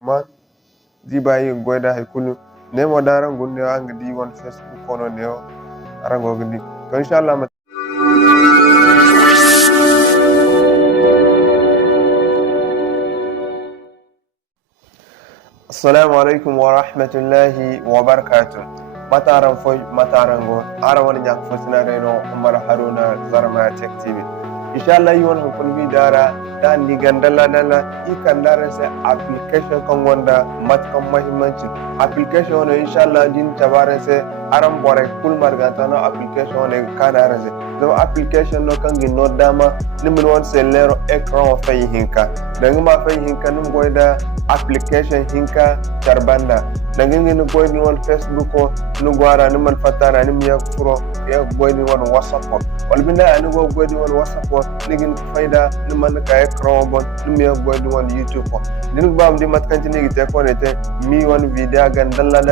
man di bayi goida haikulu ne modaren gunne anga di won Facebook kono ne o arango gidi to inshallah Assalamu alaikum wa rahmatullahi wa barakatuh. Mataran foy mataran go arawan nyak fosina reno Umar Haruna Zarma Tech TV. Inshallah yi won ko bi dara dan di gandala dala ikan dara se application kan wanda matkan muhimmanci application no inshallah din tabare se aram bore kul marganta no application ne kana rase no application no kan no dama nimin won se lero écran fa hinka danga ma fa hinka num goida application hinka tarbanda dangin ni goyni won Facebook ko no gwara ni man fatana ni miya furo ya goyni won WhatsApp ko wal binda ani go goyni won WhatsApp ko ligin fayda ni man ka écran bon ni miya goyni won YouTube ko din bam di mat kan ni gite ko nete mi won video gan dalla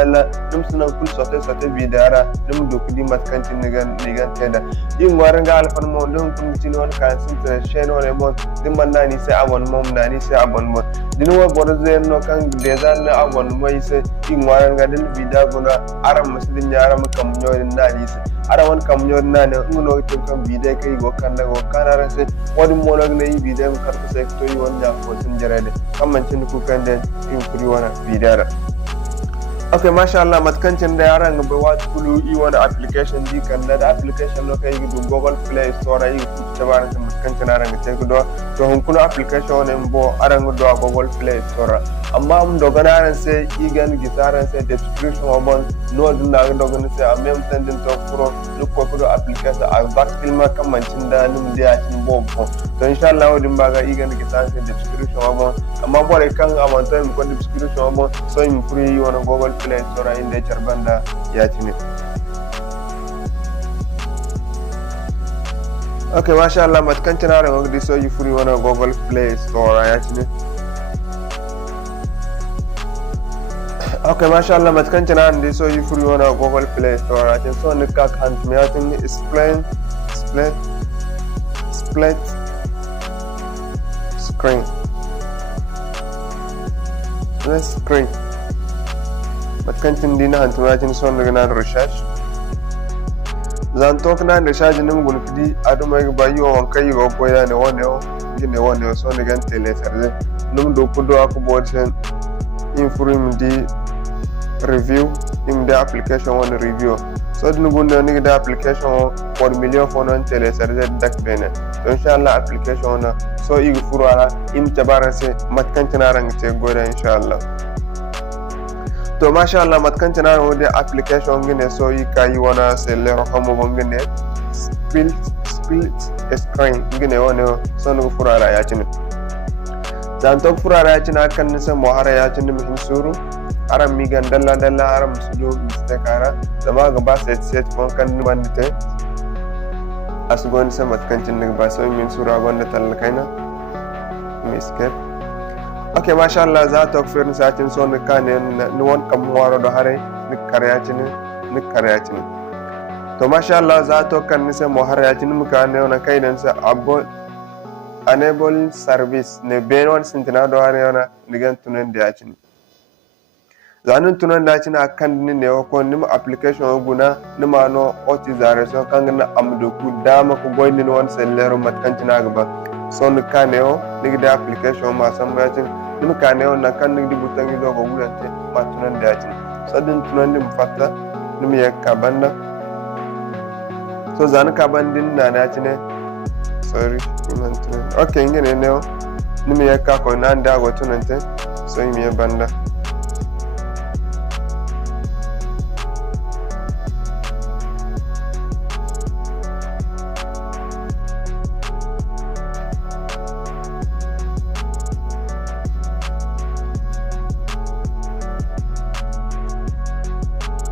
dum sunan kul sote video ara dum do kudi mat kan ni gan teda yin waran ga alfan mo dum kun tin won kan sin share won mo din man nani sai abon mom nani sai abon mo din wo bodo no kan design na abon mo ise in waran ga dal video gona aram muslin ya aram kam nyorin nani ise arawan kam nyorin nani nguno tin kan video kai go kan na go kan aran se wodi mo log na yi video kar ko sai to yi wonna ko sun jarade kam man tin ku kan den in kuri wana video ra okay masha Allah matkancin da yaran ga bai wata kulu yi wani application di kan da application no kai gudu Google Play Store yi ku tabaran da matkancin yaran ga take do to hun kuno application ne mbo aran go do Google Play Store amma mun do ganaran sai igan gitaran sai description obon no dun da do gan sai amem tandin to pro no ko ko application a back filma kan mancin da nim dia cin bo to insha Allah wadin baga igan gitaran sai description obon amma bore kan amanta mu ko description obon so im free yi wani Google Play Store inda charbanda ya cine okay masha Allah matkancin yaran ga so yi free wani Google Play Store ya cine okay masha Allah matkancin yaran so yi free wani Google Play Store ya cine so ni ka kan me ya tin split screen matkancin dina hantumajin son daga nan research zan tok nan research nim gulfidi aduma ga bayi wa wankai ga koya ne wone so ne gan tele sarze num do kudo akubo sen infrim di review im da application one review so din gunde ni da application for million for non tele sarze dak bene so inshallah application na so igi furala im tabarase matkancin arang te goda inshallah to masha Allah matkancin na wode application gine so yi kai wana selle rohamo bongene split screen gine wone so no furara ya cin dan to furara ya cin akan nisa mohara ya cin muhim suru aram mi gan dalla aram sudo mistakara dama ga ba set kon kan bandite asgon sa matkancin ne ba so min sura gonda talakaina miskep okay masha Allah za ta kufir satin so ni kane ni won kam waro do hare ni karyatini to masha Allah za ta kan ni sai mo haryatini mu kane ona kaidan sa enable service ne ben won sintina do hare ona digan tunan da yacini zanun tunan da yacini akan ni ne ko ni application guna ni ma no oti zare so kan na amdo ku dama ko goyni won sellero matkancina gaba so ni kane o ni da application ma san bayacin nim kane on na kan di butangi do go wulante ma tunan da yacin so din tunan dim fatta nim ya kabanda so zan kabandin na na yacine sorry iman tunan okay ngene ne o nim ya ka ko nan da go tunante so imi ya banda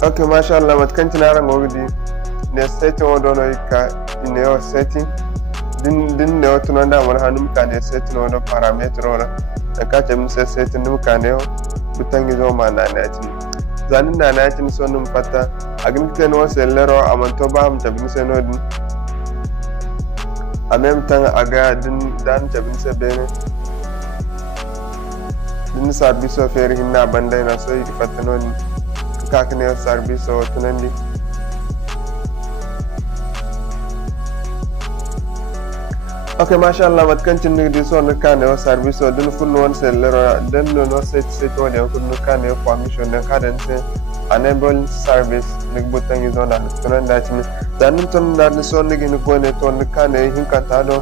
okay masha Allah matkancin yaran gogdi ne setting wodo no ka ne o setting din ne o tunan da mun hanum ka ne setting wodo parameter wala da ka ce mun setting dum ka ne o butangi zo ma na ne tin zanin na na tin so num fata agin te no sellero amanto ba am tabin se no din en même temps aga din dan tabin se bene din service o fere hinna bandai na so yi fatanon kakne service o tunandi okay masha Allah matkancin ni di so nakane o service o dun fun won sellero den no set to de ko nakane permission den kaden se enable service ni butang yi zona tunan da tin dan tun da ni so ni ko ne to nakane hin kanta do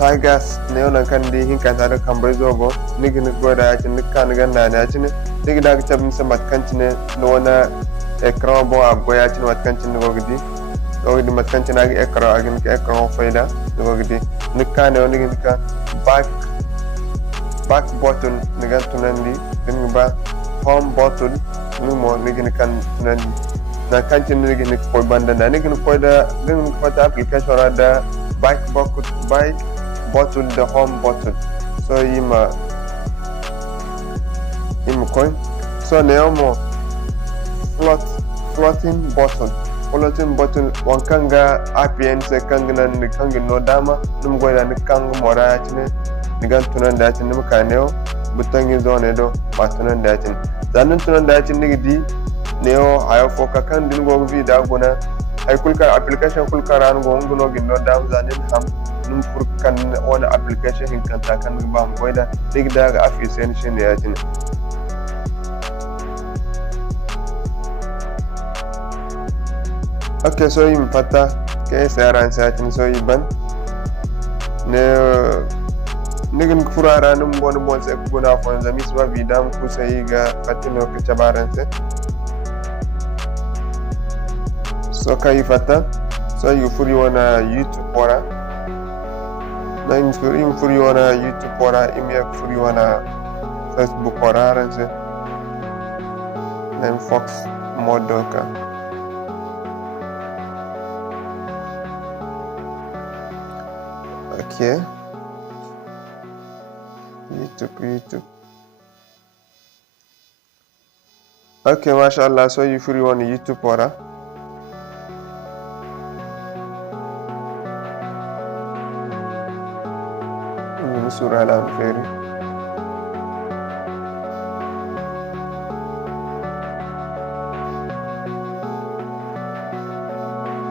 tigers ne on kan di hin kanta do kambe zogo ni ko da tin nakane ganna ne tin ni da ka tabin sa matkancin no wana écran bo aboya tin matkancin go gidi di matkancin agi écran agin ke écran fayda go gidi nikane on ngi ka back button nigan tunandi din ba home button ni mo ngi kan tunandi na kancin ngi ni ko banda na ngi ko da ngi fata application da back button the home button so ima coin so neomo floating button wankanga APN se kangina ni kangi no dama num goida ni kang mora chine ni gan tunan da chine mukaneo butangi zone do batunan da chine zanun tunan da chine ni di neo ayo foka kan din go vi da gona ay kulka application kulka ran go ngono gi no dam zanin ham num pour kan wona application hin kan ta kan ba goida dig da ga afi sen shine ya chine okay so yim fata ke saran satin so yiban ne nigin furara num bon se ko na fon zami swa vidam ku sai ga fatino ke tabaran se so kai fata so you furi wana youtube pora na im furi wana youtube pora im ya furi wana facebook pora ran se na fox modoka okay YouTube okay mashallah so you free on YouTube ora ni sura la feri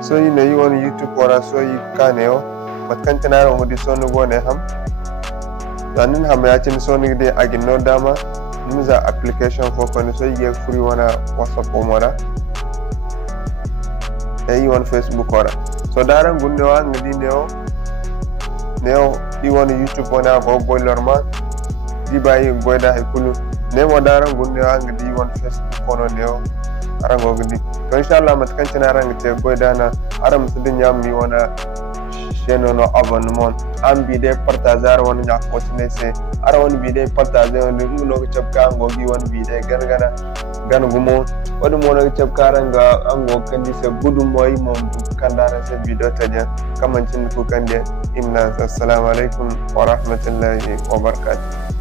so you know you on YouTube ora so you kaneo matkan tanaro ngudi sonu gone ham danin ham ya tin sonu de agin no dama nimza application for kon so ye free wana WhatsApp o mora e on Facebook ora so daran gunde wa ngidi neo i won YouTube wana go boiler man di bayi goida he kulu nemo daran gunde wa ngidi won Facebook kono neo arango ngidi to inshallah matkan tanaro ngite goida na aram sudin yammi wana cheno no abonnement am bi de partager won nya ko tine se ara won bi de partager won no ko chapka ngo gi won bi de gan gumo wadu mo no chapka ranga ango kandi se gudu moy mom kandara se video tanya kamancin ku kande inna assalamu alaikum wa rahmatullahi wa barakatuh